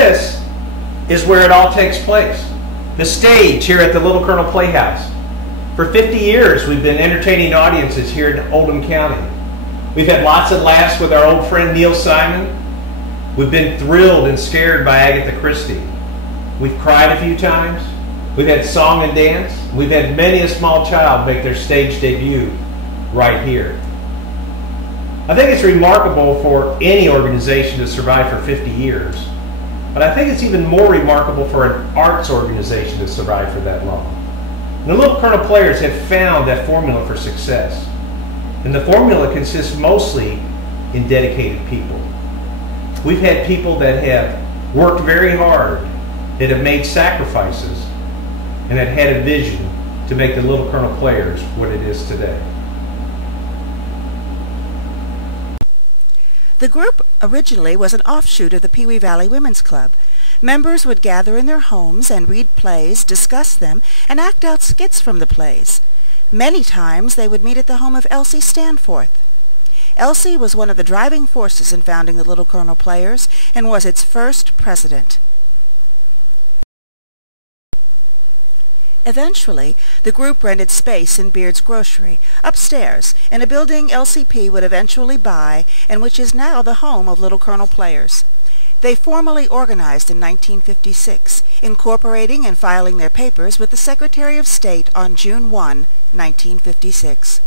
this is where it all takes place. The stage here at the Little Colonel Playhouse. For 50 years, we've been entertaining audiences here in Oldham County. We've had lots of laughs with our old friend Neil Simon. We've been thrilled and scared by Agatha Christie. We've cried a few times. We've had song and dance. We've had many a small child make their stage debut right here. I think it's remarkable for any organization to survive for 50 years, but I think it's even more remarkable for an arts organization to survive for that long. And the Little Colonel Players have found that formula for success. And the formula consists mostly in dedicated people. We've had people that have worked very hard, that have made sacrifices, and have had a vision to make the Little Colonel Players what it is today. The group originally was an offshoot of the Pee Wee Valley Women's Club. Members would gather in their homes and read plays, discuss them, and act out skits from the plays. Many times they would meet at the home of Elsie Stanforth. Elsie was one of the driving forces in founding the Little Colonel Players and was its first president. Eventually, the group rented space in Beard's Grocery, upstairs, in a building LCP would eventually buy and which is now the home of Little Colonel Players. They formally organized in 1956, incorporating and filing their papers with the Secretary of State on June 1, 1956.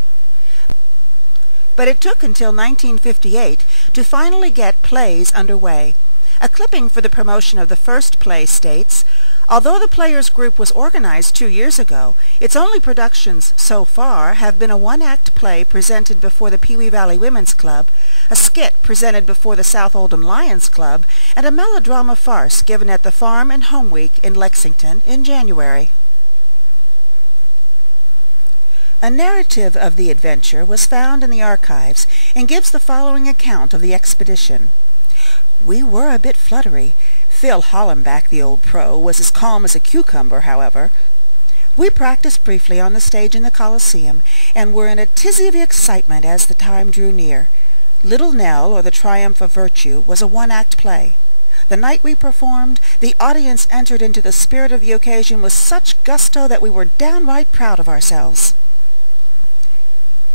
But it took until 1958 to finally get plays underway. A clipping for the promotion of the first play states, "Although the Players group was organized 2 years ago, its only productions so far have been a one-act play presented before the Pee Wee Valley Women's Club, a skit presented before the South Oldham Lions Club, and a melodrama farce given at the Farm and Home Week in Lexington in January." A narrative of the adventure was found in the archives and gives the following account of the expedition. "We were a bit fluttery. Phil Hollenbach, the old pro, was as calm as a cucumber, however. We practiced briefly on the stage in the Coliseum, and were in a tizzy of excitement as the time drew near. Little Nell, or the Triumph of Virtue, was a one-act play. The night we performed, the audience entered into the spirit of the occasion with such gusto that we were downright proud of ourselves."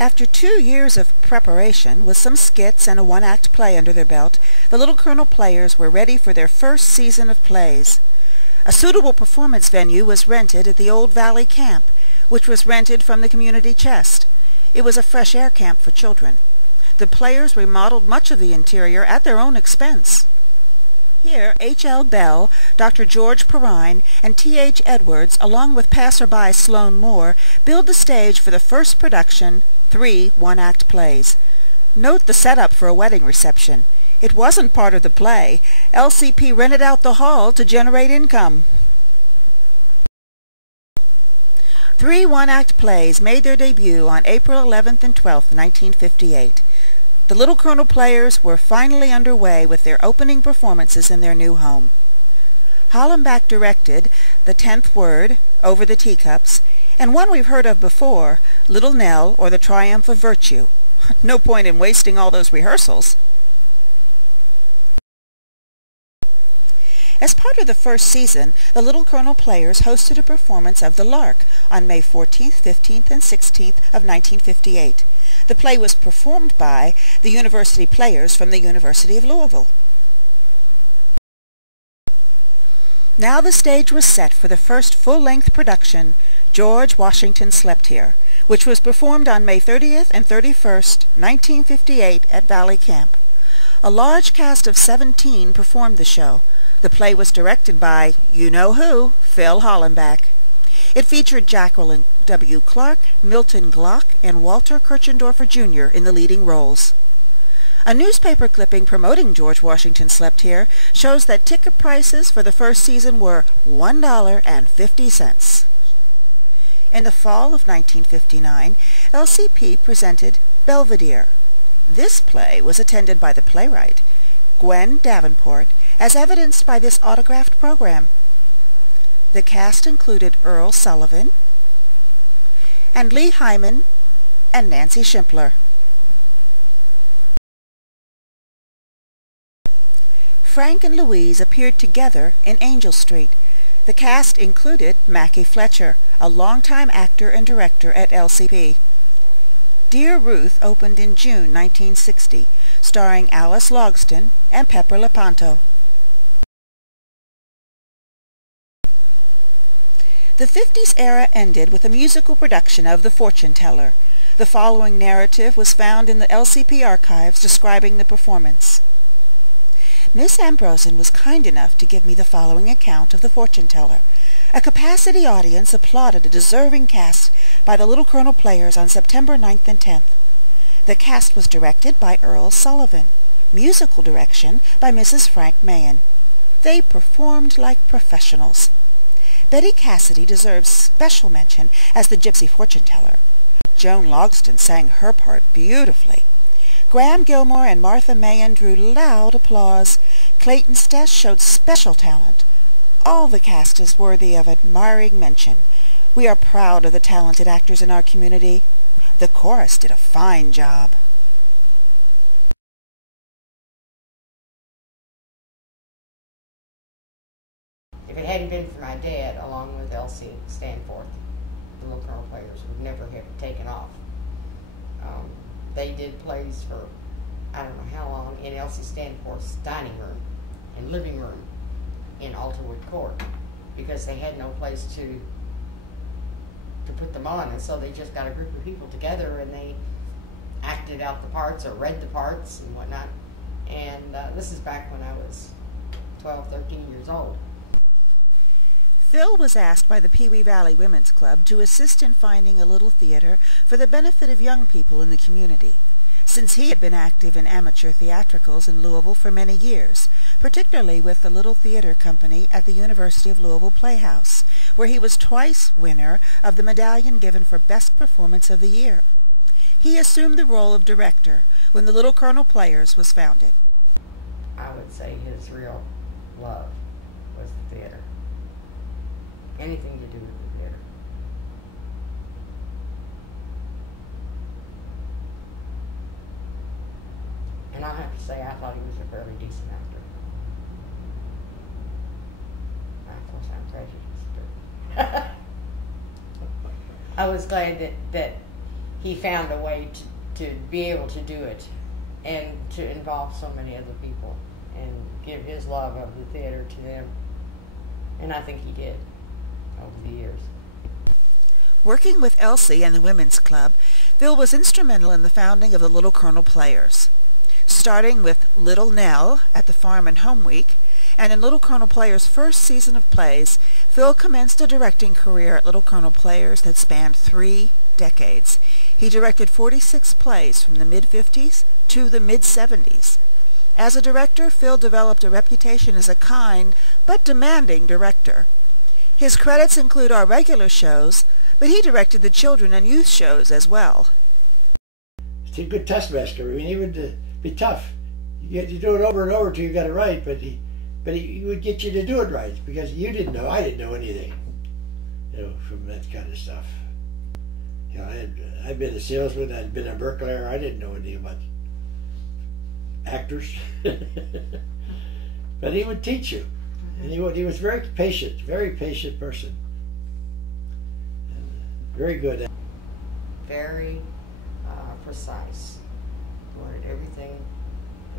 After 2 years of preparation, with some skits and a one-act play under their belt, the Little Colonel Players were ready for their first season of plays. A suitable performance venue was rented at the Old Valley Camp, which was rented from the community chest. It was a fresh air camp for children. The Players remodeled much of the interior at their own expense. Here, H.L. Bell, Dr. George Perrine, and T.H. Edwards, along with passerby Sloane Moore, built the stage for the first production, 3 one-act plays. Note the setup for a wedding reception. It wasn't part of the play. LCP rented out the hall to generate income. 3 one-act plays made their debut on April 11th and 12th, 1958. The Little Colonel Players were finally underway with their opening performances in their new home. Hollenbach directed The 10th Word, Over the Teacups, and one we've heard of before, Little Nell, or the Triumph of Virtue. No point in wasting all those rehearsals. As part of the first season, the Little Colonel Players hosted a performance of The Lark on May 14th, 15th, and 16th of 1958. The play was performed by the University Players from the University of Louisville. Now the stage was set for the first full-length production, George Washington Slept Here, which was performed on May 30th and 31st, 1958 at Valley Camp. A large cast of 17 performed the show. The play was directed by you-know-who, Phil Hollenbach. It featured Jacqueline W. Clark, Milton Glock, and Walter Kirchendorfer Jr. in the leading roles. A newspaper clipping promoting George Washington Slept Here shows that ticket prices for the first season were $1.50. In the fall of 1959, LCP presented Belvedere. This play was attended by the playwright, Gwen Davenport, as evidenced by this autographed program. The cast included Earl Sullivan and Lee Hyman and Nancy Schimpler. Frank and Louise appeared together in Angel Street. The cast included Mackie Fletcher, a longtime actor and director at LCP. Dear Ruth opened in June 1960, starring Alice Logston and Pepper Lepanto. The 50s era ended with a musical production of The Fortune Teller. The following narrative was found in the LCP archives describing the performance. Miss Ambrosen was kind enough to give me the following account of The Fortune Teller. A capacity audience applauded a deserving cast by the Little Colonel Players on September 9th and 10th. The cast was directed by Earl Sullivan. Musical direction by Mrs. Frank Mahan. They performed like professionals. Betty Cassidy deserves special mention as the Gypsy Fortune Teller. Joan Logston sang her part beautifully. Graham Gilmore and Martha Mahan drew loud applause. Clayton Stess showed special talent. All the cast is worthy of admiring mention. We are proud of the talented actors in our community. The chorus did a fine job. If it hadn't been for my dad, along with Elsie Stanforth, the Little Colonel Players would never have taken off. They did plays for I don't know how long in Elsie Stanforth's dining room and living room in Alderwood Court because they had no place to put them on, and so they just got a group of people together and they acted out the parts or read the parts and whatnot. And this is back when I was 12, 13 years old. Phil was asked by the Pee Wee Valley Women's Club to assist in finding a little theater for the benefit of young people in the community, since he had been active in amateur theatricals in Louisville for many years, particularly with the Little Theater Company at the University of Louisville Playhouse, where he was twice winner of the medallion given for Best Performance of the Year. He assumed the role of director when the Little Colonel Players was founded. I would say his real love was the theater. Anything to do with the theater. And I have to say, I thought he was a fairly decent actor. Of course, I'm prejudiced, but I was glad that he found a way to be able to do it and to involve so many other people and give his love of the theater to them. And I think he did over the years. Working with Elsie and the Women's Club, Phil was instrumental in the founding of the Little Colonel Players. Starting with Little Nell at the Farm and Home Week, and in Little Colonel Players' first season of plays, Phil commenced a directing career at Little Colonel Players that spanned 3 decades. He directed 46 plays from the mid-50s to the mid-70s. As a director, Phil developed a reputation as a kind but demanding director. His credits include our regular shows, but he directed the children and youth shows as well. He's a good test master. I mean, he would be tough. You do it over and over till you got it right, but he would get you to do it right because you didn't know. I didn't know anything, from that kind of stuff. I'd been a salesman. I'd been a bricklayer. I didn't know anything about actors, but he would teach you. And he was very patient person. And very good. Very precise. Wanted everything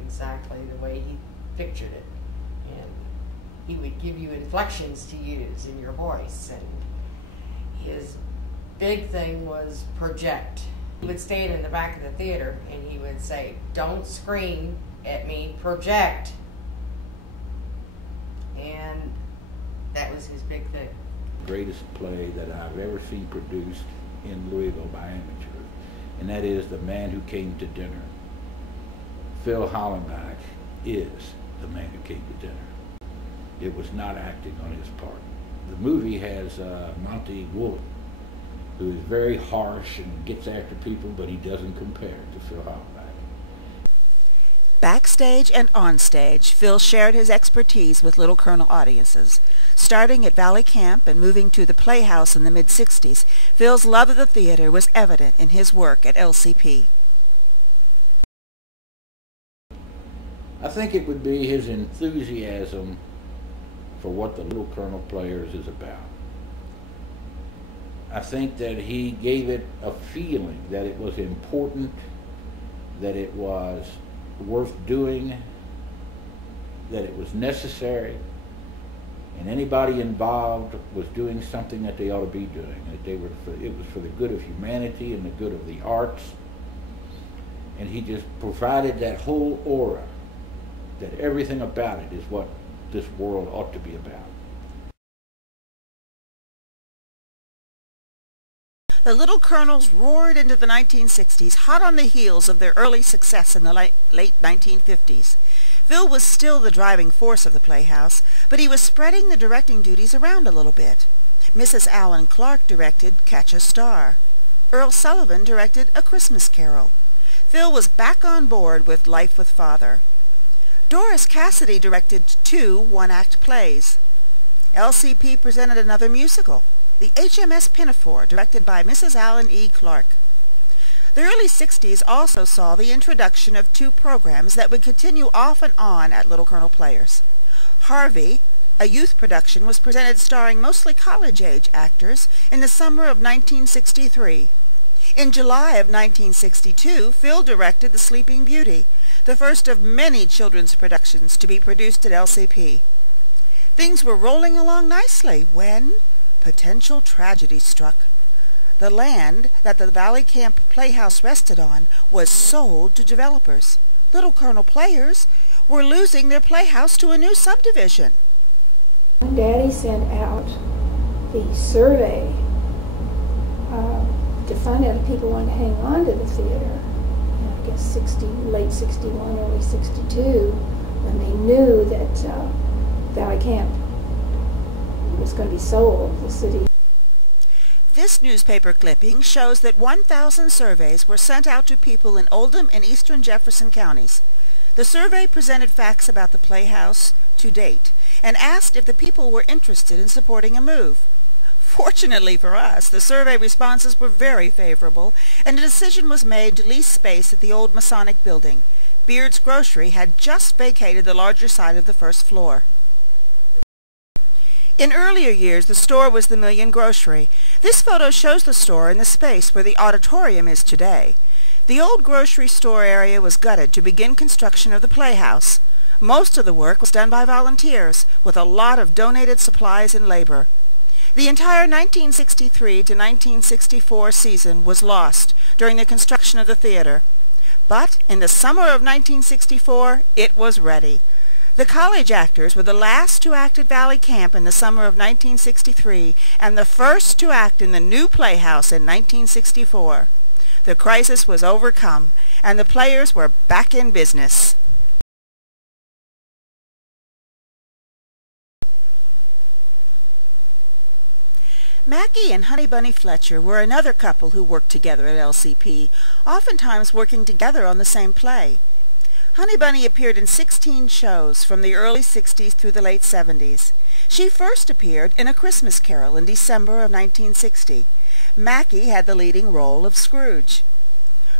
exactly the way he pictured it. And he would give you inflections to use in your voice. And his big thing was project. He would stand in the back of the theater and he would say, "Don't scream at me, project." And that was his big thing. Greatest play that I've ever seen produced in Louisville by amateurs, and that is The Man Who Came to Dinner. Phil Hollenbach is the man who came to dinner. It was not acting on his part. The movie has Monty Woolley, who is very harsh and gets after people, but he doesn't compare to Phil Hollenbach. Backstage and onstage, Phil shared his expertise with Little Colonel audiences. Starting at Valley Camp and moving to the Playhouse in the mid-60s, Phil's love of the theater was evident in his work at LCP. I think it would be his enthusiasm for what the Little Colonel Players is about. I think that he gave it a feeling that it was important, that it was worth doing, that it was necessary, and anybody involved was doing something that they ought to be doing, that it was for the good of humanity and the good of the arts. And he just provided that whole aura that everything about it is what this world ought to be about. The Little Colonels roared into the 1960s, hot on the heels of their early success in the late 1950s. Phil was still the driving force of the Playhouse, but he was spreading the directing duties around a little bit. Mrs. Alan Clark directed Catch a Star. Earl Sullivan directed A Christmas Carol. Phil was back on board with Life with Father. Doris Cassidy directed 2 one-act plays. LCP presented another musical, The HMS Pinafore, directed by Mrs. Alan E. Clark. The early 60s also saw the introduction of 2 programs that would continue off and on at Little Colonel Players. Harvey, a youth production, was presented starring mostly college-age actors in the summer of 1963. In July of 1962, Phil directed The Sleeping Beauty, the first of many children's productions to be produced at LCP. Things were rolling along nicely when potential tragedy struck. The land that the Valley Camp Playhouse rested on was sold to developers. Little Colonel Players were losing their playhouse to a new subdivision. Daddy sent out the survey to find out if people wanted to hang on to the theater. And I guess late 61, early 62, when they knew that Valley Camp was going to be sold, the city. This newspaper clipping shows that 1,000 surveys were sent out to people in Oldham and eastern Jefferson counties. The survey presented facts about the Playhouse to date and asked if the people were interested in supporting a move. Fortunately for us, the survey responses were very favorable, and a decision was made to lease space at the old Masonic building. Beard's Grocery had just vacated the larger side of the first floor. In earlier years, the store was the Million Grocery. This photo shows the store in the space where the auditorium is today. The old grocery store area was gutted to begin construction of the Playhouse. Most of the work was done by volunteers, with a lot of donated supplies and labor. The entire 1963 to 1964 season was lost during the construction of the theater. But in the summer of 1964, it was ready. The college actors were the last to act at Valley Camp in the summer of 1963 and the first to act in the new Playhouse in 1964. The crisis was overcome, and the Players were back in business. Mackie and Honey Bunny Fletcher were another couple who worked together at LCP, oftentimes working together on the same play. Honey Bunny appeared in 16 shows from the early 60s through the late 70s. She first appeared in A Christmas Carol in December of 1960. Mackie had the leading role of Scrooge.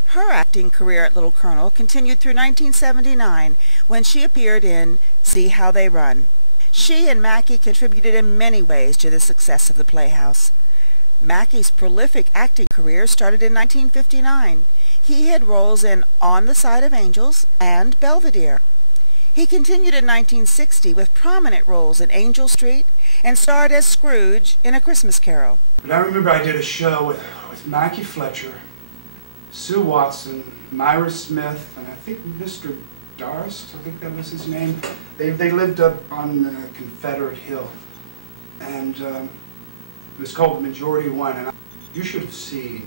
Her acting career at Little Colonel continued through 1979, when she appeared in See How They Run. She and Mackie contributed in many ways to the success of the Playhouse. Mackie's prolific acting career started in 1959. He had roles in On the Side of Angels and Belvedere. He continued in 1960 with prominent roles in Angel Street and starred as Scrooge in A Christmas Carol. But I remember I did a show with Mackie Fletcher, Sue Watson, Myra Smith, and I think Mr. Darst, I think that was his name. They lived up on the Confederate Hill, and it was called Majority One. And you should have seen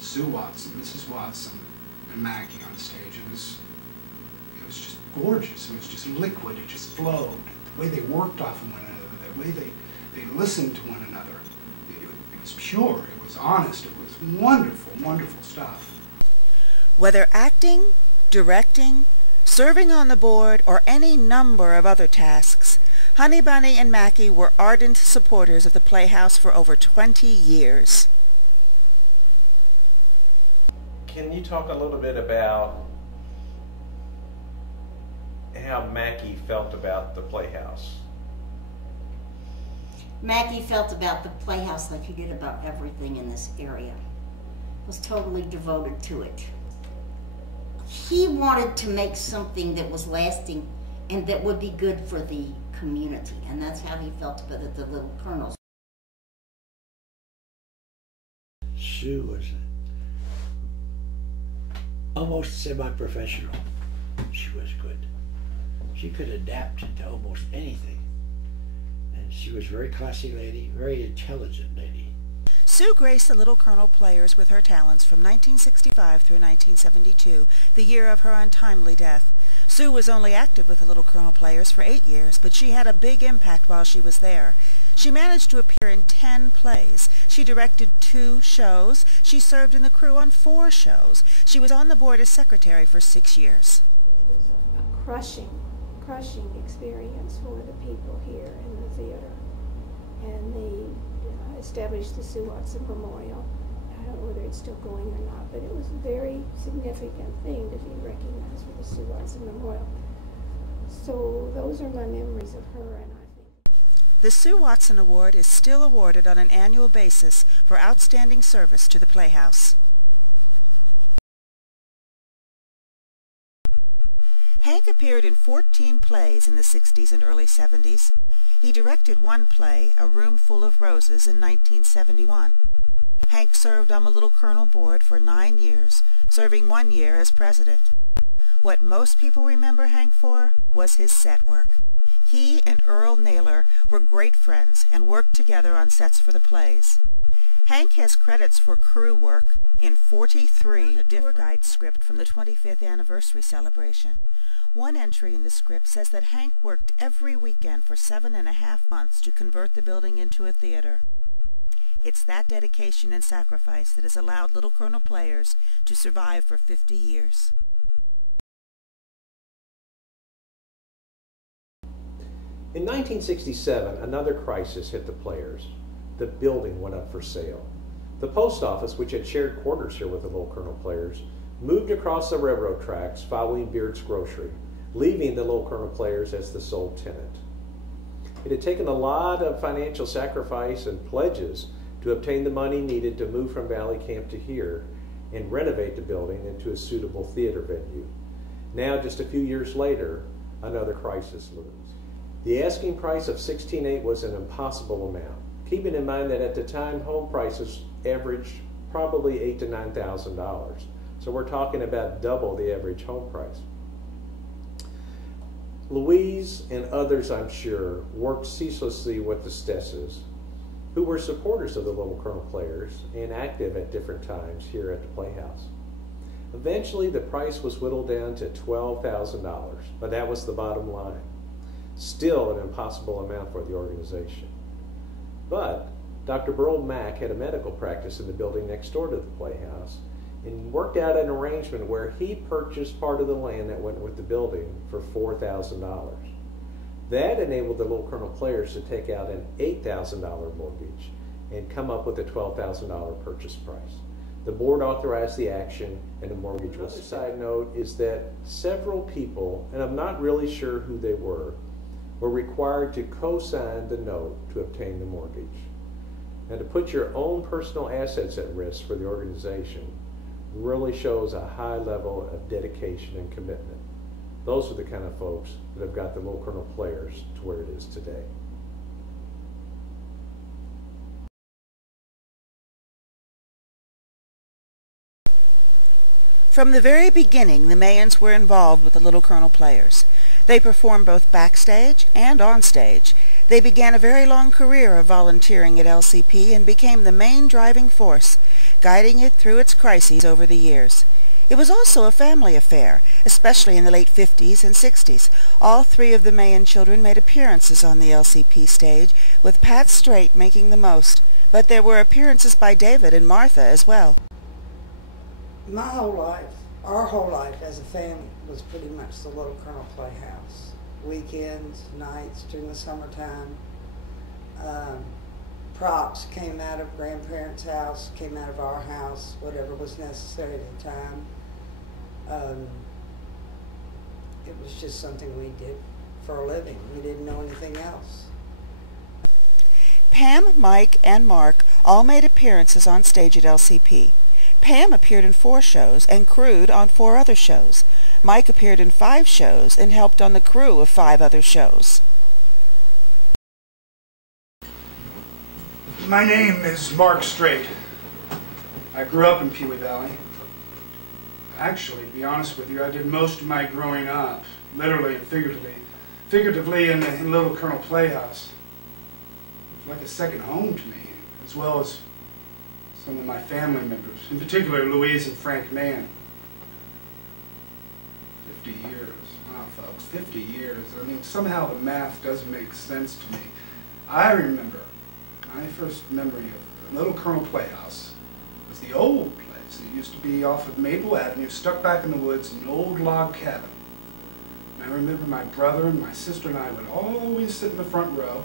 Sue Watson, Mrs. Watson, and Mackie on stage. It was just gorgeous. It was just liquid. It just flowed. The way they worked off of one another, the way they listened to one another. It was pure. It was honest. It was wonderful, wonderful stuff. Whether acting, directing, serving on the board, or any number of other tasks, Honey Bunny and Mackie were ardent supporters of the Playhouse for over 20 years. Can you talk a little bit about, you know, the Little Colonel Players how Mackie felt about the Playhouse. Mackie felt about the Playhouse like he did about everything in this area. Was totally devoted to it. He wanted to make something that was lasting and that would be good for the community, and that's how he felt about it, the Little Colonels. Sue was almost semi-professional. She was good. She could adapt to almost anything. And she was a very classy lady, very intelligent lady. Sue graced the Little Colonel Players with her talents from 1965 through 1972, the year of her untimely death. Sue was only active with the Little Colonel Players for 8 years, but she had a big impact while she was there. She managed to appear in 10 plays. She directed 2 shows. She served in the crew on 4 shows. She was on the board as secretary for 6 years. A crushing experience for the people here in the theater. And they established the Sue Watson Memorial. I don't know whether it's still going or not, but it was a very significant thing to be recognized for the Sue Watson Memorial. So those are my memories of her, and I think The Sue Watson Award is still awarded on an annual basis for outstanding service to the Playhouse. Hank appeared in 14 plays in the 60s and early 70s. He directed 1 play, A Room Full of Roses, in 1971. Hank served on the Little Colonel board for 9 years, serving 1 year as president. What most people remember Hank for was his set work. He and Earl Naylor were great friends and worked together on sets for the plays. Hank has credits for crew work in 43 tour guide script from the 25th anniversary celebration. One entry in the script says that Hank worked every weekend for 7.5 months to convert the building into a theater. It's that dedication and sacrifice that has allowed Little Colonel Players to survive for 50 years. In 1967, another crisis hit the Players. The building went up for sale. The post office, which had shared quarters here with the Little Colonel Players, moved across the railroad tracks following Beard's Grocery, leaving the Little Colonel Players as the sole tenant. It had taken a lot of financial sacrifice and pledges to obtain the money needed to move from Valley Camp to here and renovate the building into a suitable theater venue. Now, just a few years later, another crisis looms. The asking price of $16,800 was an impossible amount, keeping in mind that at the time home prices averaged probably $8,000 to $9,000. So we're talking about double the average home price. Louise and others, I'm sure, worked ceaselessly with the Stesses, who were supporters of the Little Colonel Players and active at different times here at the Playhouse. Eventually, the price was whittled down to $12,000, but that was the bottom line. Still an impossible amount for the organization. But Dr. Burl Mack had a medical practice in the building next door to the Playhouse and worked out an arrangement where he purchased part of the land that went with the building for $4,000. That enabled the Little Colonel Players to take out an $8,000 mortgage and come up with a $12,000 purchase price. The board authorized the action and the mortgage was. Another side note is that several people, and I'm not really sure who they were required to co-sign the note to obtain the mortgage. And to put your own personal assets at risk for the organization really shows a high level of dedication and commitment. Those are the kind of folks that have got the Little Colonel Players to where it is today. From the very beginning, the Mayans were involved with the Little Colonel Players. They performed both backstage and on stage. They began a very long career of volunteering at LCP and became the main driving force, guiding it through its crises over the years. It was also a family affair, especially in the late 50s and 60s. All 3 of the Mayan children made appearances on the LCP stage, with Pat Straight making the most. But there were appearances by David and Martha as well. My whole life, our whole life as a family, was pretty much the Little Colonel Playhouse. Weekends, nights, during the summertime. Props came out of grandparents' house, came out of our house, whatever was necessary at the time. it was just something we did for a living. We didn't know anything else. Pam, Mike, and Mark all made appearances on stage at LCP. Pam appeared in 4 shows and crewed on 4 other shows. Mike appeared in 5 shows and helped on the crew of 5 other shows. My name is Mark Strait. I grew up in Pewee Valley. Actually, to be honest with you, I did most of my growing up, literally and figuratively in the Little Colonel Playhouse. It's like a second home to me, as well as some of my family members, in particular Louise and Frank Mann. 50 years. Wow, folks, 50 years. I mean, somehow the math doesn't make sense to me. I remember my first memory of the Little Colonel Playhouse was the old place. It used to be off of Maple Avenue, stuck back in the woods, an old log cabin. And I remember my brother and my sister and I would always sit in the front row.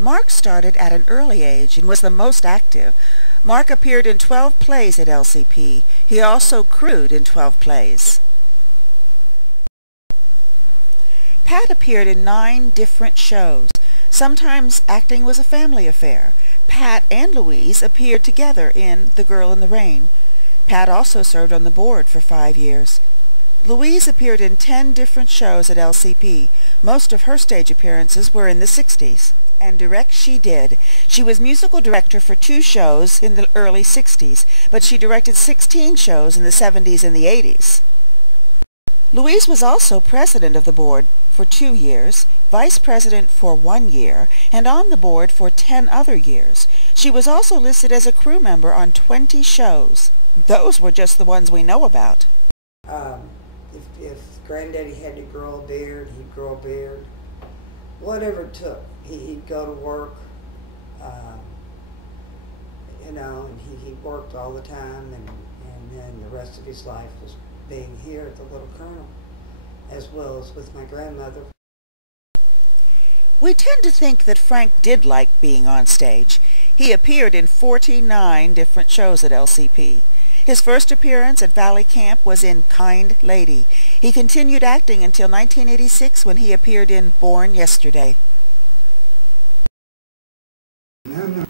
Mark started at an early age and was the most active. Mark appeared in 12 plays at LCP. He also crewed in 12 plays. Pat appeared in 9 different shows. Sometimes acting was a family affair. Pat and Louise appeared together in The Girl in the Rain. Pat also served on the board for 5 years. Louise appeared in 10 different shows at LCP. Most of her stage appearances were in the 60s. And direct she did. She was musical director for 2 shows in the early 60s, but she directed 16 shows in the 70s and the 80s. Louise was also president of the board for 2 years, vice president for 1 year, and on the board for 10 other years. She was also listed as a crew member on 20 shows. Those were just the ones we know about. If Granddaddy had to grow a beard, he'd grow a beard. Whatever it took. He'd go to work, you know, and he worked all the time, and then the rest of his life was being here at the Little Colonel, as well as with my grandmother. We tend to think that Frank did like being on stage. He appeared in 49 different shows at LCP. His first appearance at Valley Camp was in Kind Lady. He continued acting until 1986 when he appeared in Born Yesterday. No.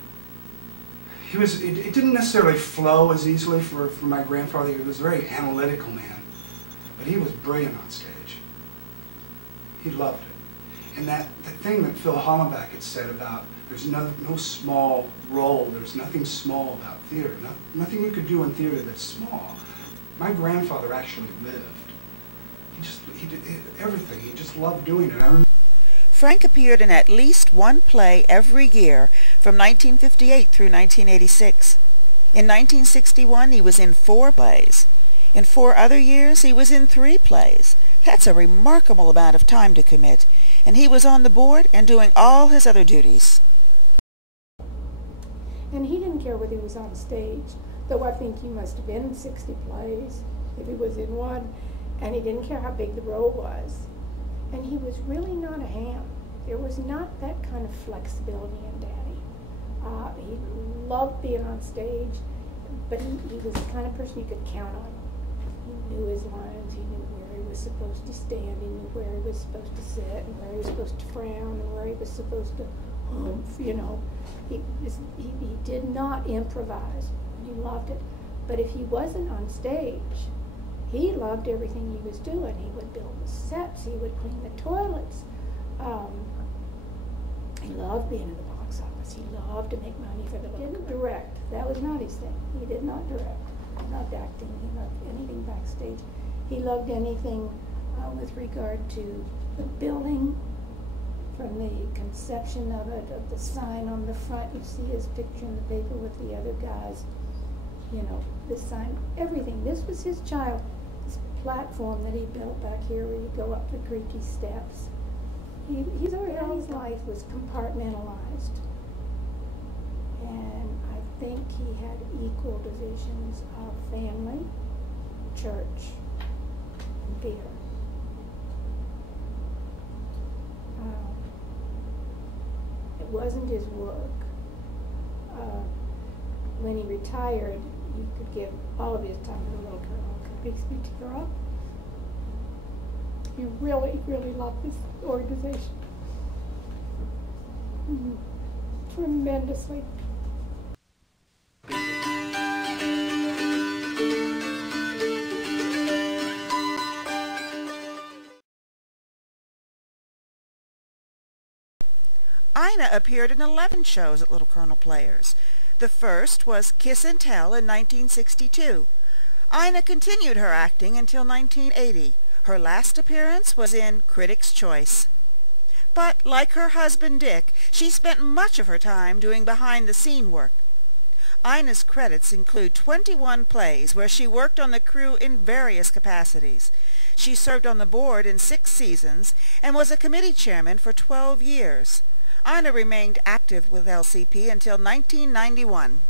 It didn't necessarily flow as easily for my grandfather. He was a very analytical man, but he was brilliant on stage. He loved it. And that thing that Phil Hollenbach had said about there's no small role, there's nothing small about theater, nothing you could do in theater that's small. My grandfather actually lived. He did everything. He just loved doing it. Frank appeared in at least 1 play every year from 1958 through 1986. In 1961, he was in 4 plays. In 4 other years, he was in 3 plays. That's a remarkable amount of time to commit, and he was on the board and doing all his other duties. And he didn't care whether he was on stage, though I think he must have been in 60 plays if he was in one, and he didn't care how big the role was. And he was really not a ham. There was not that kind of flexibility in Daddy. He loved being on stage, but he was the kind of person you could count on. He knew his lines, he knew where he was supposed to stand, he knew where he was supposed to sit, and where he was supposed to frown, and where he was supposed to humph, you know. He did not improvise. He loved it. But if he wasn't on stage, he loved everything he was doing. He would build the sets, he would clean the toilets. He loved being in the box office. He loved to make money for the book. He didn't direct. That was not his thing. He did not direct. He loved acting. He loved anything backstage. He loved anything with regard to the building, from the conception of it, of the sign on the front. You see his picture in the paper with the other guys. You know, the sign, everything. This was his child. This platform that he built back here where you go up the creaky steps. His life was compartmentalized. And I think he had equal divisions of family, church, and theater. It wasn't his work. When he retired, he could give all of his time to Little Colonel. It makes me tear up. We really, really love this organization. Tremendously. Ina appeared in 11 shows at Little Colonel Players. The first was Kiss and Tell in 1962. Ina continued her acting until 1980. Her last appearance was in Critics' Choice. But, like her husband Dick, she spent much of her time doing behind-the-scene work. Ina's credits include 21 plays where she worked on the crew in various capacities. She served on the board in 6 seasons and was a committee chairman for 12 years. Ina remained active with LCP until 1991.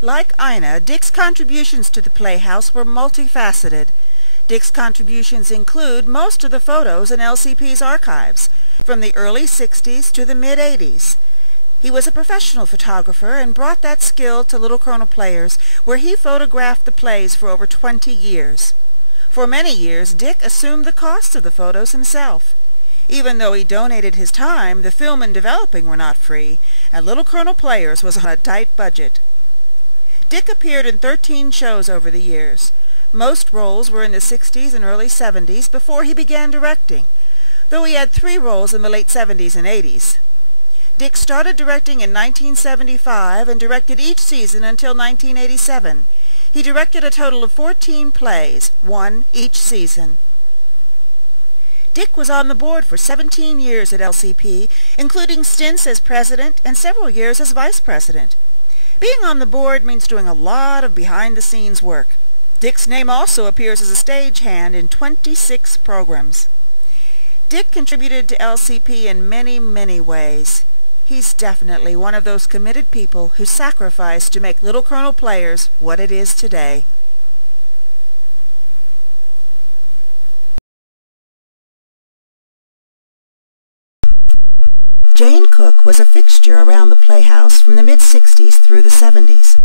Like Ina, Dick's contributions to the Playhouse were multifaceted. Dick's contributions include most of the photos in LCP's archives, from the early 60s to the mid-80s. He was a professional photographer and brought that skill to Little Colonel Players, where he photographed the plays for over 20 years. For many years, Dick assumed the cost of the photos himself. Even though he donated his time, the film and developing were not free, and Little Colonel Players was on a tight budget. Dick appeared in 13 shows over the years. Most roles were in the 60s and early 70s before he began directing, though he had 3 roles in the late 70s and 80s. Dick started directing in 1975 and directed each season until 1987. He directed a total of 14 plays, 1 each season. Dick was on the board for 17 years at LCP, including stints as president and several years as vice president. Being on the board means doing a lot of behind-the-scenes work. Dick's name also appears as a stagehand in 26 programs. Dick contributed to LCP in many, many ways. He's definitely one of those committed people who sacrificed to make Little Colonel Players what it is today. Jane Cook was a fixture around the Playhouse from the mid-60s through the 70s.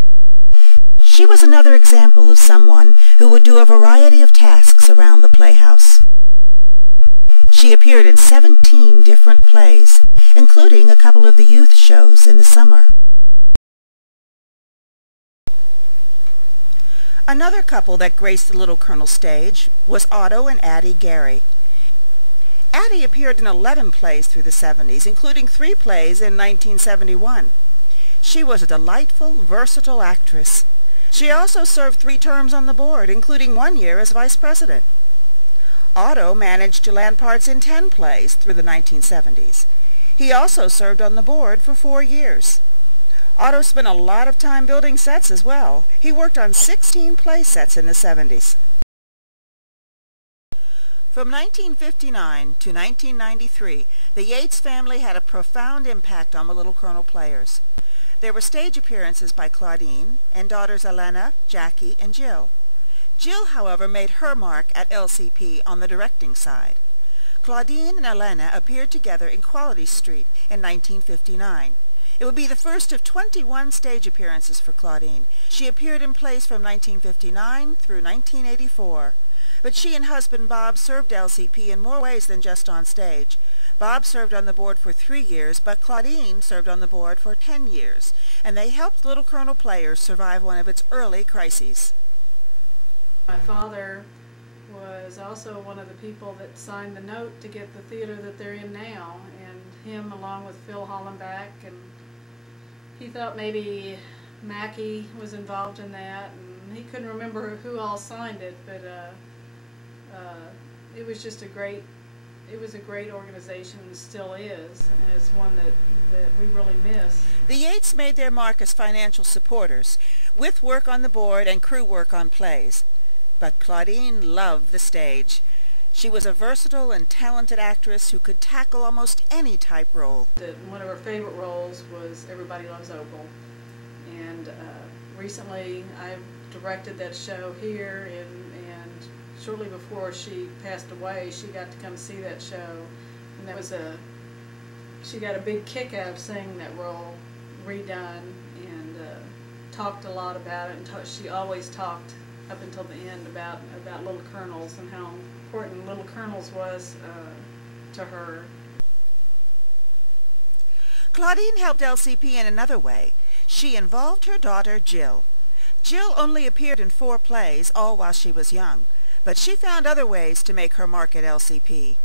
She was another example of someone who would do a variety of tasks around the Playhouse. She appeared in 17 different plays, including a couple of the youth shows in the summer. Another couple that graced the Little Colonel stage was Otto and Addie Gary. Addie appeared in 11 plays through the 70s, including 3 plays in 1971. She was a delightful, versatile actress. She also served 3 terms on the board, including 1 year as vice president. Otto managed to land parts in 10 plays through the 1970s. He also served on the board for 4 years. Otto spent a lot of time building sets as well. He worked on 16 play sets in the 70s. From 1959 to 1993, the Yates family had a profound impact on the Little Colonel Players. There were stage appearances by Claudine and daughters Elena, Jackie, and Jill. Jill, however, made her mark at LCP on the directing side. Claudine and Elena appeared together in Quality Street in 1959. It would be the first of 21 stage appearances for Claudine. She appeared in plays from 1959 through 1984. But she and husband Bob served LCP in more ways than just on stage. Bob served on the board for 3 years, but Claudine served on the board for 10 years, and they helped Little Colonel Players survive one of its early crises. My father was also one of the people that signed the note to get the theater that they're in now, and him along with Phil Hollenbach, and he thought maybe Mackie was involved in that, and he couldn't remember who all signed it, but it was just a great organization, and still is, and it's one that we really miss. The Yates made their mark as financial supporters, with work on the board and crew work on plays. But Claudine loved the stage. She was a versatile and talented actress who could tackle almost any type role. One of her favorite roles was Everybody Loves Opal, and recently I directed that show here, and shortly before she passed away, she got to come see that show, and that was she got a big kick out of seeing that role redone, and talked a lot about it, and she always talked up until the end about Little Colonels and how important Little Colonels was to her. Claudine helped LCP in another way. She involved her daughter, Jill. Jill only appeared in 4 plays, all while she was young, but she found other ways to make her mark at LCP.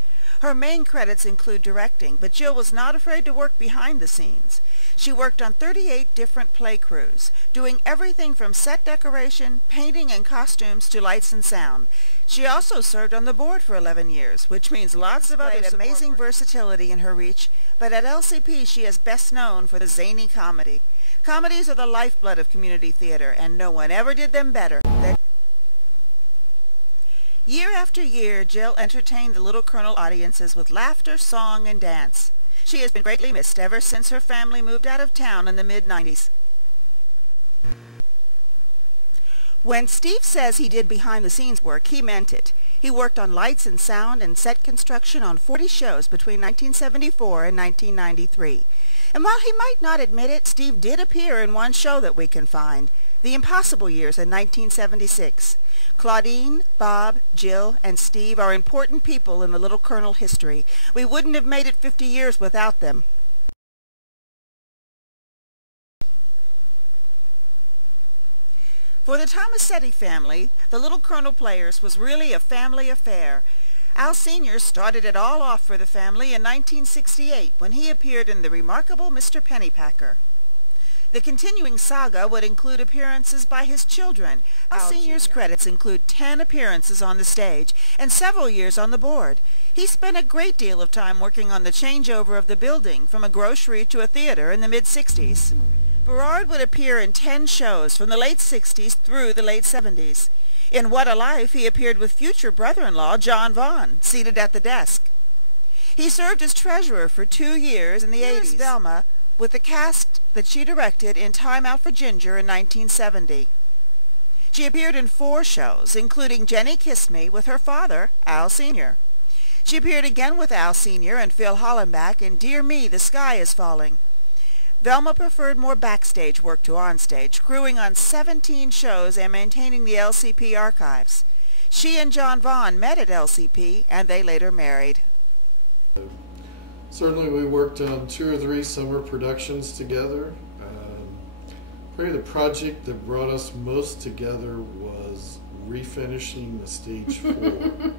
Her main credits include directing, but Jill was not afraid to work behind the scenes. She worked on 38 different play crews, doing everything from set decoration, painting and costumes to lights and sound. She also served on the board for 11 years, which means lots of other amazing versatility in her reach, but at LCP she is best known for the zany comedy. Comedies are the lifeblood of community theater, and no one ever did them better. Year after year, Jill entertained the Little Colonel audiences with laughter, song, and dance. She has been greatly missed ever since her family moved out of town in the mid-90s. When Steve says he did behind-the-scenes work, he meant it. He worked on lights and sound and set construction on 40 shows between 1974 and 1993. And while he might not admit it, Steve did appear in one show that we can find, The Impossible Years in 1976. Claudine, Bob, Jill, and Steve are important people in the Little Colonel history. We wouldn't have made it 50 years without them. For the Tomasetti family, the Little Colonel Players was really a family affair. Al Sr. started it all off for the family in 1968 when he appeared in The Remarkable Mr. Pennypacker. The continuing saga would include appearances by his children. Al Sr.'s credits include 10 appearances on the stage and several years on the board. He spent a great deal of time working on the changeover of the building from a grocery to a theater in the mid-60s. Berard would appear in 10 shows from the late 60s through the late 70s. In What a Life, he appeared with future brother-in-law John Vaughn, seated at the desk. He served as treasurer for 2 years in the 80s. Velma, with the cast that she directed in Time Out for Ginger in 1970. She appeared in 4 shows, including Jenny Kiss Me with her father, Al Sr. She appeared again with Al Sr. and Phil Hollenbach in Dear Me, the Sky is Falling. Velma preferred more backstage work to onstage, crewing on 17 shows and maintaining the LCP archives. She and John Vaughn met at LCP, and they later married. Certainly we worked on 2 or 3 summer productions together. Probably the project that brought us most together was refinishing the stage 4.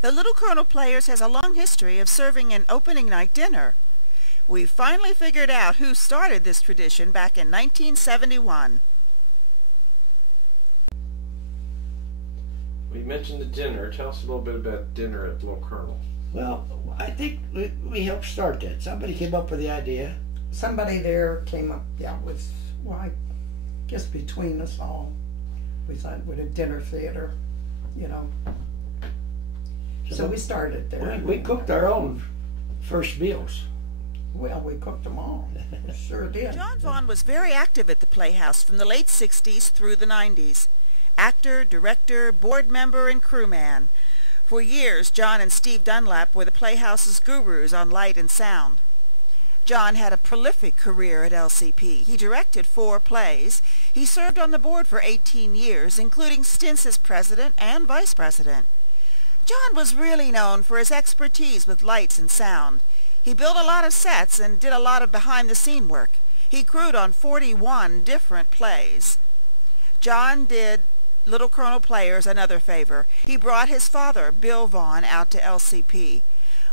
The Little Colonel Players has a long history of serving an opening night dinner. We finally figured out who started this tradition back in 1971. We mentioned the dinner. Tell us a little bit about dinner at Little Colonel. Well, I think we helped start that. Somebody came up with the idea. Somebody there came up, with, well, I guess between us all, we thought with a dinner theater, So we started there. We cooked our own first meals. Well, we cooked them all. We sure did. John Vaughn was very active at the Playhouse from the late 60s through the 90s. Actor, director, board member, and crewman. For years, John and Steve Dunlap were the Playhouse's gurus on light and sound. John had a prolific career at LCP. He directed 4 plays. He served on the board for 18 years, including stints as president and vice president. John was really known for his expertise with lights and sound. He built a lot of sets and did a lot of behind-the-scene work. He crewed on 41 different plays. John did Little Colonel Players another favor. He brought his father, Bill Vaughn, out to LCP.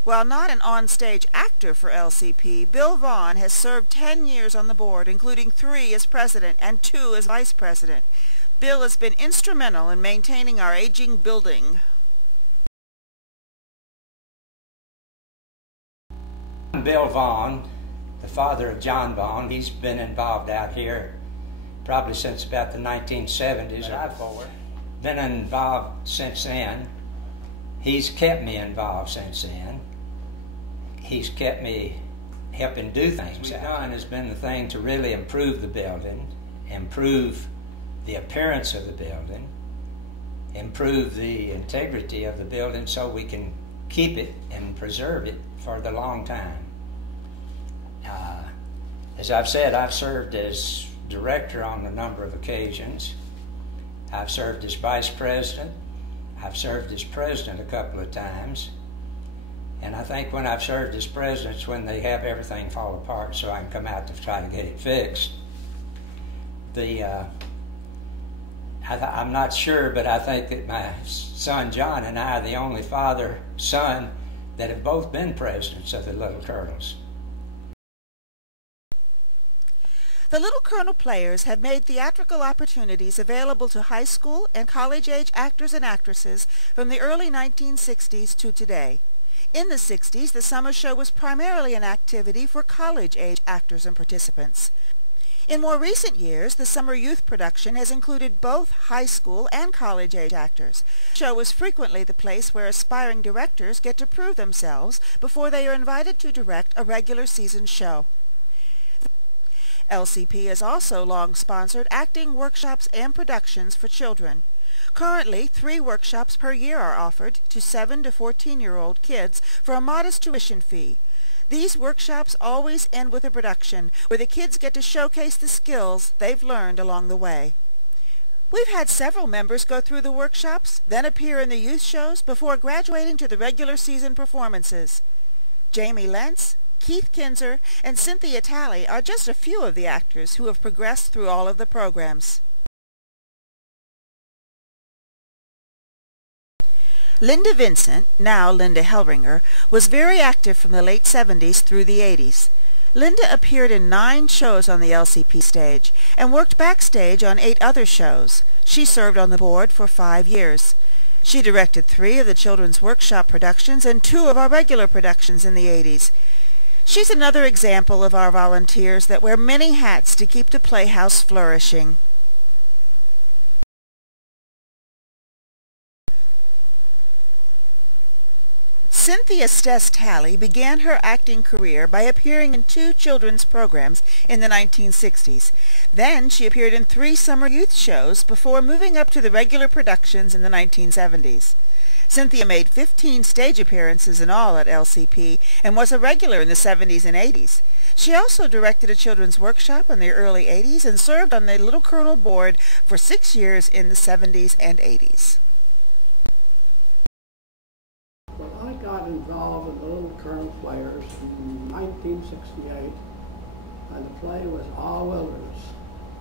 While not an on-stage actor for LCP, Bill Vaughn has served 10 years on the board, including 3 as president and 2 as vice president. Bill has been instrumental in maintaining our aging building. Bill Vaughn, the father of John Vaughn, he's been involved out here probably since about the 1970s or before. Been involved since then. He's kept me involved since then. He's kept me helping do things. What we've done has been the thing to really improve the building, improve the appearance of the building, improve the integrity of the building so we can keep it and preserve it for the long time. As I've said, I've served as director on a number of occasions. I've served as vice president. I've served as president a couple of times. And I think when I've served as president, it's when they have everything fall apart so I can come out to try to get it fixed. I'm not sure, but I think that my son John and I are the only father-son that have both been presidents of the Little Colonels. The Little Colonel Players have made theatrical opportunities available to high school and college-age actors and actresses from the early 1960s to today. In the 60s, the summer show was primarily an activity for college-age actors and participants. In more recent years, the summer youth production has included both high school and college-age actors. The show is frequently the place where aspiring directors get to prove themselves before they are invited to direct a regular season show. LCP has also long sponsored acting workshops and productions for children. Currently, 3 workshops per year are offered to 7 to 14-year-old kids for a modest tuition fee. These workshops always end with a production where the kids get to showcase the skills they've learned along the way. We've had several members go through the workshops, then appear in the youth shows before graduating to the regular season performances. Jamie Lentz, Keith Kinzer, and Cynthia Talley are just a few of the actors who have progressed through all of the programs. Linda Vincent, now Linda Hellringer, was very active from the late 70s through the 80s. Linda appeared in 9 shows on the LCP stage and worked backstage on 8 other shows. She served on the board for 5 years. She directed 3 of the children's workshop productions and 2 of our regular productions in the 80s. She's another example of our volunteers that wear many hats to keep the Playhouse flourishing. Cynthia Stess Talley began her acting career by appearing in 2 children's programs in the 1960s. Then she appeared in 3 summer youth shows before moving up to the regular productions in the 1970s. Cynthia made 15 stage appearances in all at LCP and was a regular in the 70s and 80s. She also directed a children's workshop in the early 80s and served on the Little Colonel board for 6 years in the 70s and 80s. Well, I got involved in the Little Colonel Players in 1968, and the play was All Wilderness.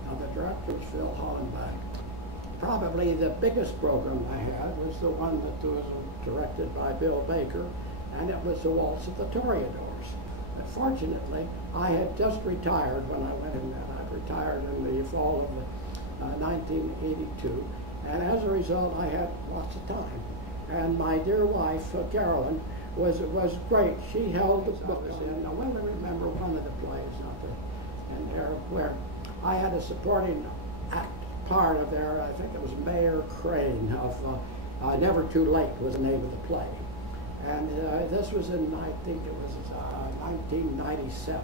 Now, the director was Phil Hollenbach. Probably the biggest program I had was the one that was directed by Bill Baker, and it was The Waltz of the Toreadors. But fortunately, I had just retired when I went in that. I retired in the fall of 1982, and as a result, I had lots of time. And my dear wife, Carolyn, was great. She held the books in. I will remember one of the plays in there where I had a supporting act part of there. I think it was Mayor Crane of Never Too Late was the name of the play. And this was in, I think it was 1997.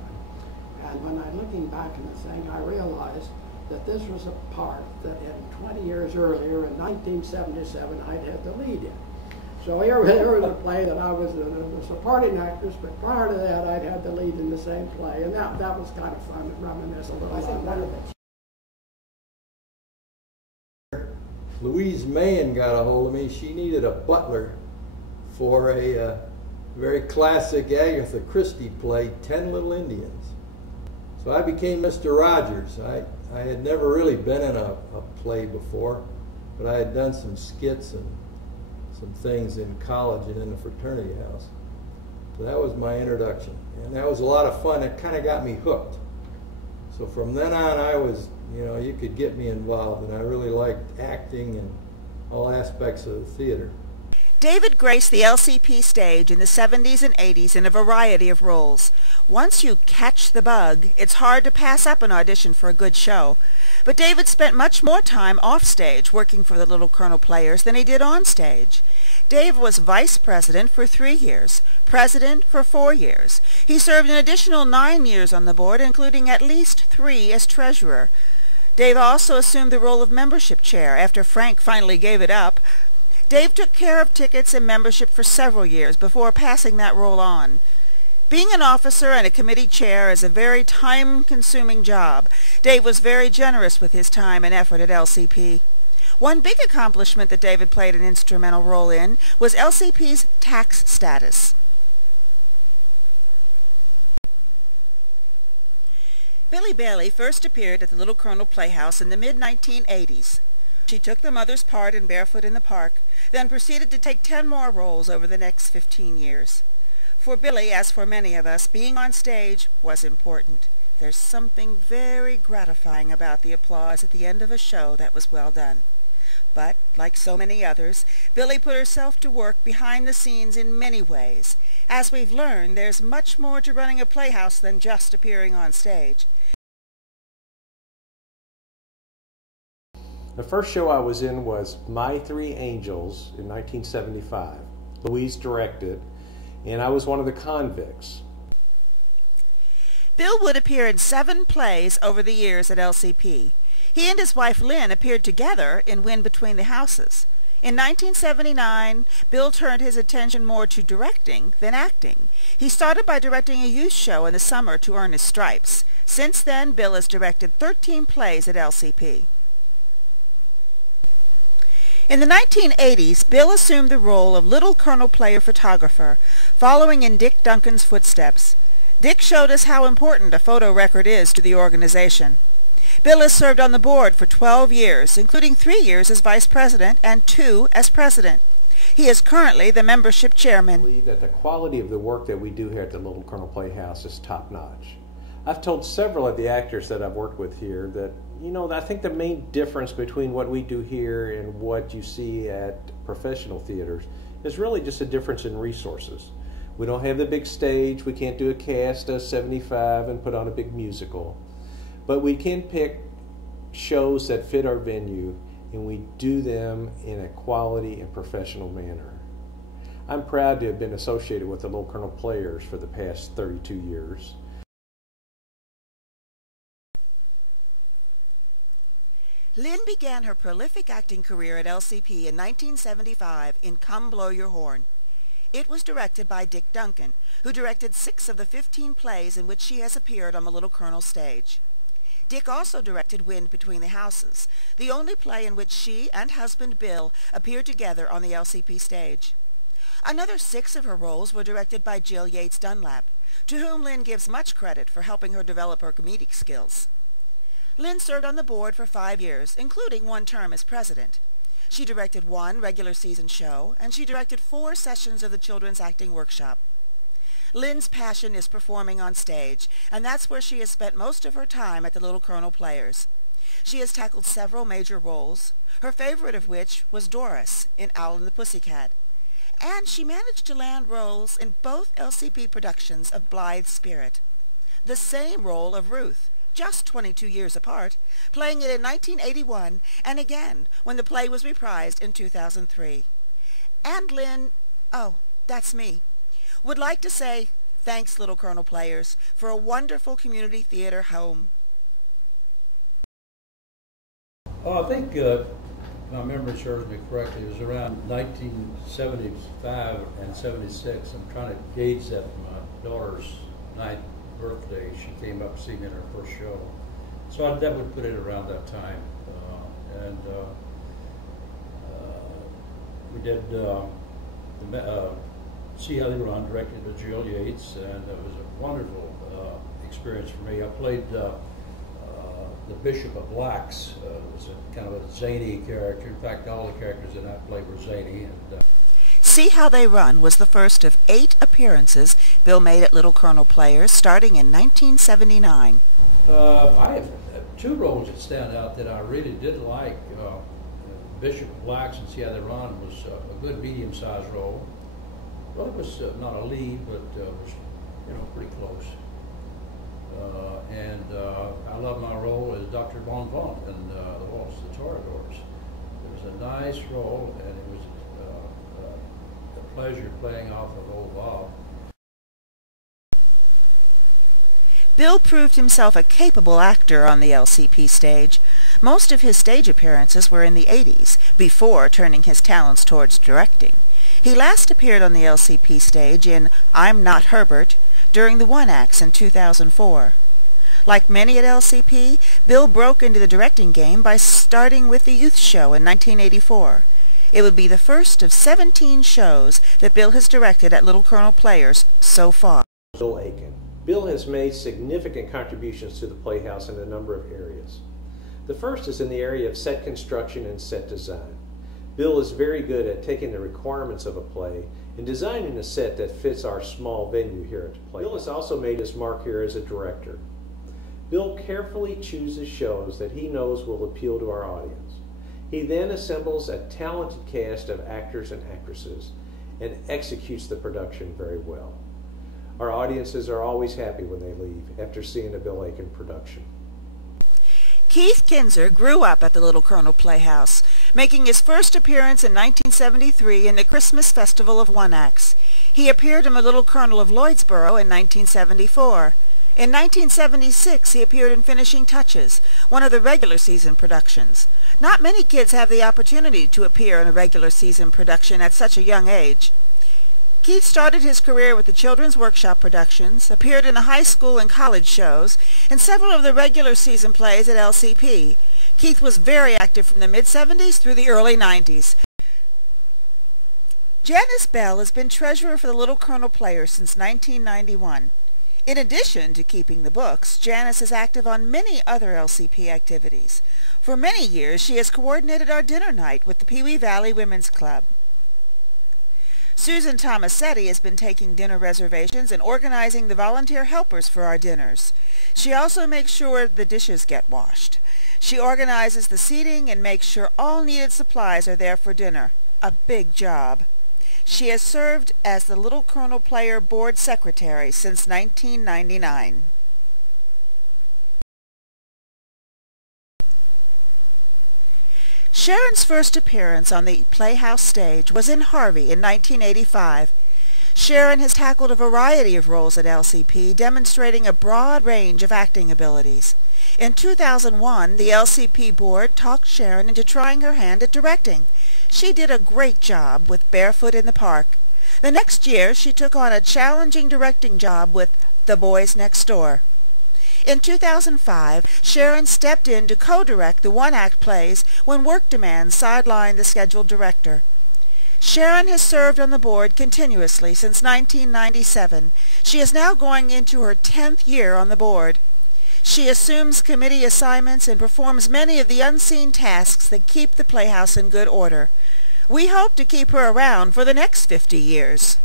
And when I'm looking back in the thing, I realized that this was a part that in 20 years earlier, in 1977, I'd had the lead in. So here was a play that I was a supporting actress, but prior to that, I'd had the lead in the same play, and that was kind of fun to reminisce a little on one of these. Louise Mahan got a hold of me. She needed a butler for a very classic Agatha Christie play, 10 Little Indians. So I became Mr. Rogers. I had never really been in a play before, but I had done some skits and some things in college and in the fraternity house. So that was my introduction. And that was a lot of fun. It kind of got me hooked. So from then on, I was, you could get me involved, and I really liked acting and all aspects of the theater. David graced the LCP stage in the 70s and 80s in a variety of roles. Once you catch the bug, it's hard to pass up an audition for a good show. But David spent much more time off stage working for the Little Colonel Players than he did on stage. Dave was vice president for 3 years, president for 4 years. He served an additional 9 years on the board, including at least 3 as treasurer. Dave also assumed the role of membership chair after Frank finally gave it up. Dave took care of tickets and membership for several years before passing that role on. Being an officer and a committee chair is a very time-consuming job. Dave was very generous with his time and effort at LCP. One big accomplishment that David played an instrumental role in was LCP's tax status. Billy Bailey first appeared at the Little Colonel Playhouse in the mid-1980s. She took the mother's part in Barefoot in the Park, then proceeded to take 10 more roles over the next 15 years. For Billy, as for many of us, being on stage was important. There's something very gratifying about the applause at the end of a show that was well done. But, like so many others, Billy put herself to work behind the scenes in many ways. As we've learned, there's much more to running a playhouse than just appearing on stage. The first show I was in was My Three Angels in 1975. Louise directed, and I was one of the convicts. Bill would appear in 7 plays over the years at LCP. He and his wife Lynn appeared together in Wind Between the Houses. In 1979, Bill turned his attention more to directing than acting. He started by directing a youth show in the summer to earn his stripes. Since then, Bill has directed 13 plays at LCP. In the 1980s, Bill assumed the role of Little Colonel Player photographer, following in Dick Duncan's footsteps. Dick showed us how important a photo record is to the organization. Bill has served on the board for 12 years, including 3 years as vice president and 2 as president. He is currently the membership chairman. I believe that the quality of the work that we do here at the Little Colonel Playhouse is top-notch. I've told several of the actors that I've worked with here that, I think the main difference between what we do here and what you see at professional theaters is really just a difference in resources. We don't have the big stage, we can't do a cast of 75 and put on a big musical. But we can pick shows that fit our venue, and we do them in a quality and professional manner. I'm proud to have been associated with the Little Colonel Players for the past 32 years. Lynn began her prolific acting career at LCP in 1975 in Come Blow Your Horn. It was directed by Dick Duncan, who directed 6 of the 15 plays in which she has appeared on the Little Colonel stage. Dick also directed Wind Between the Houses, the only play in which she and husband Bill appeared together on the LCP stage. Another 6 of her roles were directed by Jill Yates Dunlap, to whom Lynn gives much credit for helping her develop her comedic skills. Lynn served on the board for 5 years, including 1 term as president. She directed 1 regular season show, and she directed 4 sessions of the Children's Acting Workshop. Lynn's passion is performing on stage, and that's where she has spent most of her time at the Little Colonel Players. She has tackled several major roles, her favorite of which was Doris in Owl and the Pussycat. And she managed to land roles in both LCP productions of Blythe's Spirit. The same role of Ruth, just 22 years apart, playing it in 1981 and again when the play was reprised in 2003. And Lynn, that's me, would like to say thanks, Little Colonel Players, for a wonderful community theater home. Oh, I think my memory serves me correctly. It was around 1975 and 76. I'm trying to gauge that from my daughter's 9th birthday. She came up seeing me in her first show. So that would put it around that time. We did See How They Run, directed by Jill Yates, and it was a wonderful experience for me. I played the Bishop of Lax. It was a kind of a zany character. In fact, all the characters in that play were zany. And See How They Run was the first of 8 appearances Bill made at Little Colonel Players, starting in 1979. I have 2 roles that stand out that I really did like. Bishop of Lax and See How They Run was a good medium-sized role. Well, it was not a lead, but was, pretty close. I love my role as Dr. Bon Vaunt in The Waltz of the Toreadors. It was a nice role, and it was a pleasure playing off of old Bob. Bill proved himself a capable actor on the LCP stage. Most of his stage appearances were in the 80s, before turning his talents towards directing. He last appeared on the LCP stage in I'm Not Herbert, during the One Acts in 2004. Like many at LCP, Bill broke into the directing game by starting with the youth show in 1984. It would be the first of 17 shows that Bill has directed at Little Colonel Players so far. Bill Aiken. Bill has made significant contributions to the Playhouse in a number of areas. The first is in the area of set construction and set design. Bill is very good at taking the requirements of a play and designing a set that fits our small venue here at the Playhouse. Bill has also made his mark here as a director. Bill carefully chooses shows that he knows will appeal to our audience. He then assembles a talented cast of actors and actresses and executes the production very well. Our audiences are always happy when they leave after seeing a Bill Aiken production. Keith Kinzer grew up at the Little Colonel Playhouse, making his first appearance in 1973 in the Christmas Festival of One Acts. He appeared in The Little Colonel of Lloydsboro in 1974. In 1976, he appeared in Finishing Touches, one of the regular season productions. Not many kids have the opportunity to appear in a regular season production at such a young age. Keith started his career with the Children's Workshop productions, appeared in the high school and college shows, and several of the regular season plays at LCP. Keith was very active from the mid-70s through the early 90s. Janice Bell has been treasurer for the Little Colonel Players since 1991. In addition to keeping the books, Janice is active on many other LCP activities. For many years, she has coordinated our dinner night with the Pee Wee Valley Women's Club. Susan Tomasetti has been taking dinner reservations and organizing the volunteer helpers for our dinners. She also makes sure the dishes get washed. She organizes the seating and makes sure all needed supplies are there for dinner. A big job. She has served as the Little Colonel Player Board Secretary since 1999. Sharon's first appearance on the Playhouse stage was in Harvey in 1985. Sharon has tackled a variety of roles at LCP, demonstrating a broad range of acting abilities. In 2001, the LCP board talked Sharon into trying her hand at directing. She did a great job with Barefoot in the Park. The next year, she took on a challenging directing job with The Boys Next Door. In 2005, Sharon stepped in to co-direct the one-act plays when work demands sidelined the scheduled director. Sharon has served on the board continuously since 1997. She is now going into her 10th year on the board. She assumes committee assignments and performs many of the unseen tasks that keep the Playhouse in good order. We hope to keep her around for the next 50 years.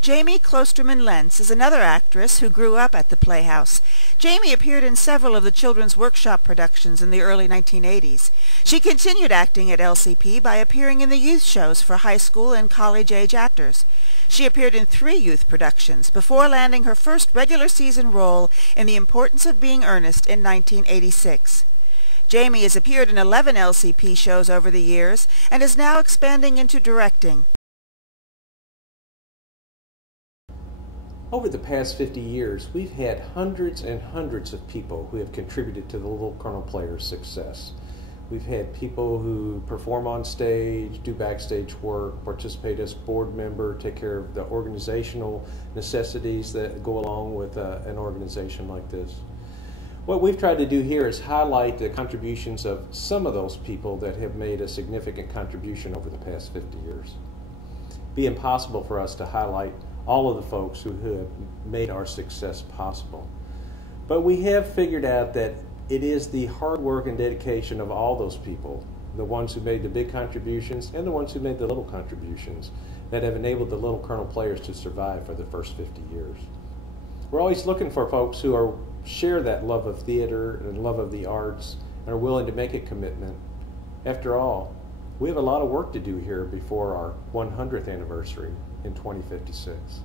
Jamie Klosterman-Lentz is another actress who grew up at the Playhouse. Jamie appeared in several of the Children's Workshop productions in the early 1980s. She continued acting at LCP by appearing in the youth shows for high school and college-age actors. She appeared in 3 youth productions before landing her first regular season role in The Importance of Being Earnest in 1986. Jamie has appeared in 11 LCP shows over the years and is now expanding into directing. Over the past 50 years, we've had hundreds and hundreds of people who have contributed to the Little Colonel Players' success. We've had people who perform on stage, do backstage work, participate as board member, take care of the organizational necessities that go along with an organization like this. What we've tried to do here is highlight the contributions of some of those people that have made a significant contribution over the past 50 years. It'd be impossible for us to highlight all of the folks who have made our success possible. But we have figured out that it is the hard work and dedication of all those people, the ones who made the big contributions and the ones who made the little contributions, that have enabled the Little Colonel Players to survive for the first 50 years. We're always looking for folks who share that love of theater and love of the arts and are willing to make a commitment. After all, we have a lot of work to do here before our 100th anniversary in 2056.